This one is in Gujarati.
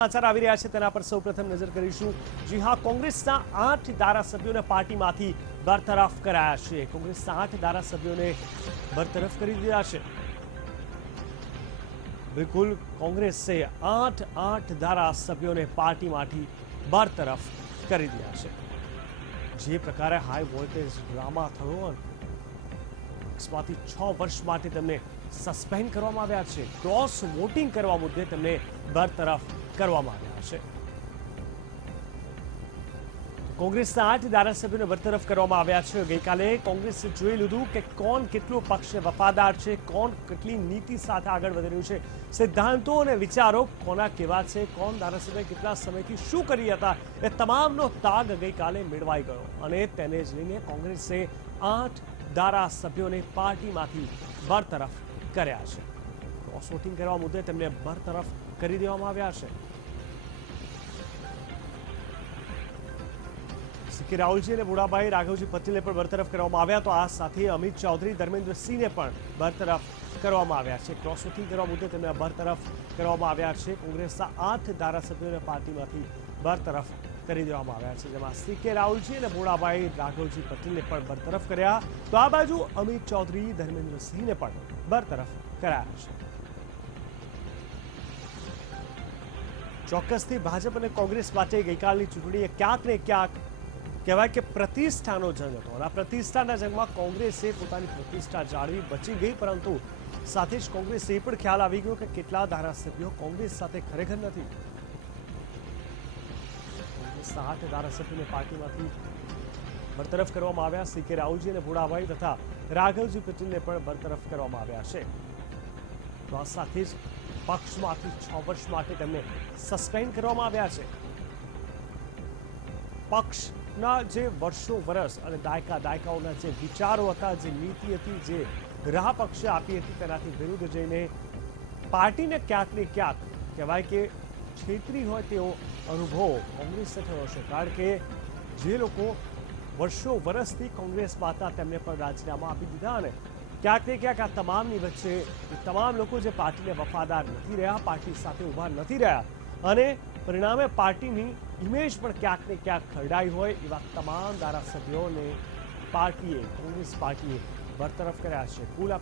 સમાચાર આવી રહ્યા છે તેના પર સૌપ્રથમ નજર કરીશું। જી હા, કોંગ્રેસના 8 ધારાસભ્યોને પાર્ટીમાંથી બરતરફ કરાયા છે। કોંગ્રેસના 8 ધારાસભ્યોને બરતરફ કરી દીધા છે। બિલકુલ, કોંગ્રેસે 8 ધારાસભ્યોને પાર્ટીમાંથી બરતરફ કરી દીધા છે। જે પ્રકારે હાઈ વોલ્ટેજ ડ્રામા થયો, માંથી 6 વર્ષ માટે તેમને સસ્પેન્ડ કરવામાં આવ્યા છે। ક્રોસ વોટિંગ કરવા મુદ્દે તેમને બરતરફ કરવામાં આવ્યા છે। કોંગ્રેસના 8 ધારાસભ્યોને બરતરફ કરવામાં આવ્યા છે। ગઈકાલે કોંગ્રેસે જોઈ લીધું કે કોણ કેટલું પક્ષને વફાદાર છે, કોણ કેટલી નીતિ સાથે આગળ વધી રહ્યું છે, સિદ્ધાંતો અને વિચારો કોના કેવા છે, કોણ ધારાસભ્ય કેટલા સમયથી શું કરી હતા, એ તમામનો તાગ ગઈકાલે મેળવાઈ ગયો અને તેને જ લઈને કોંગ્રેસે 8 ધારાસભ્યોને પાર્ટીમાંથી બરતરફ કર્યા છે। ક્રોસ વોટિંગ કરવા મુદ્દે તેમને બરતરફ કરી દેવામાં આવ્યા છે। સીકે રાહુલજી અને બુડાભાઈ રાઘવજી પટેલને પણ બરતરફ કરવામાં આવ્યા, તો આ સાથે અમિત ચૌધરી, ધર્મેન્દ્રસિંહને પણ બરતરફ કરવામાં આવ્યા છે। ક્રોસ વોટિંગ કરવા મુદ્દે તેમને બરતરફ કરવામાં આવ્યા છે। કોંગ્રેસના 8 ધારાસભ્યોને પાર્ટીમાંથી બરતરફ કરી દેવામાં આવ્યા છે, જેમાં સીકે રાહુલજી અને બુડાભાઈ રાઘવજી પટેલને પણ બરતરફ કર્યા, તો આ બાજુ અમિત ચૌધરી, ધર્મેન્દ્રસિંહને પણ બરતરફ કરાયા છે। ચોક્કસથી ભાજપ અને કોંગ્રેસ માટે ગઈકાલની ચૂંટણી ક્યાંક ને ક્યાંક કહેવાય કે પ્રતિષ્ઠાનો જંગ હતો અને આ પ્રતિષ્ઠાના જંગમાં કોંગ્રેસે પોતાની પ્રતિષ્ઠા જાળવી બચી ગઈ, પરંતુ સાથે જ કોંગ્રેસે એ પણ ખ્યાલ આવી ગયો કે કેટલા ધારાસભ્યો કોંગ્રેસ સાથે ખરેખર નથી। કોંગ્રેસના 8 ધારાસભ્યોને પાર્ટીમાંથી બરતરફ કરવામાં આવ્યા। સીકે રાહુલજી અને બુડાભાઈ તથા રાઘવજી પટેલને પણ બરતરફ કરવામાં આવ્યા છે। તો આ સાથે જ પક્ષમાંથી 6 વર્ષ માટે તેમને સસ્પેન્ડ કરવામાં આવ્યા છે। પક્ષના જે વર્ષો વર્ષ અને દાયકાઓના જે વિચારો હતા, જે નીતિ હતી, જે રાહ પક્ષે આપી હતી, તેનાથી વિરુદ્ધ જઈને પાર્ટીને ક્યાંક ને ક્યાંક કહેવાય કે છેતરી હોય તેવો અનુભવ કોંગ્રેસને થયો છે, કારણ કે જે લોકો વર્ષો વર્ષથી કોંગ્રેસમાં હતા તેમને પણ રાજીનામા આપી દીધા અને ક્યાંક ને ક્યાંક આ તમામની વચ્ચે તમામ લોકો જે પાર્ટીને વફાદાર નથી રહ્યા, પાર્ટી સાથે ઊભા નથી રહ્યા અને પરિણામે પાર્ટીની ઇમેજ પણ ક્યાંક ને ક્યાંક ખરડાઈ હોય, એવા તમામ ધારાસભ્યોને કોંગ્રેસ પાર્ટીએ બરતરફ કર્યા છે। કુલ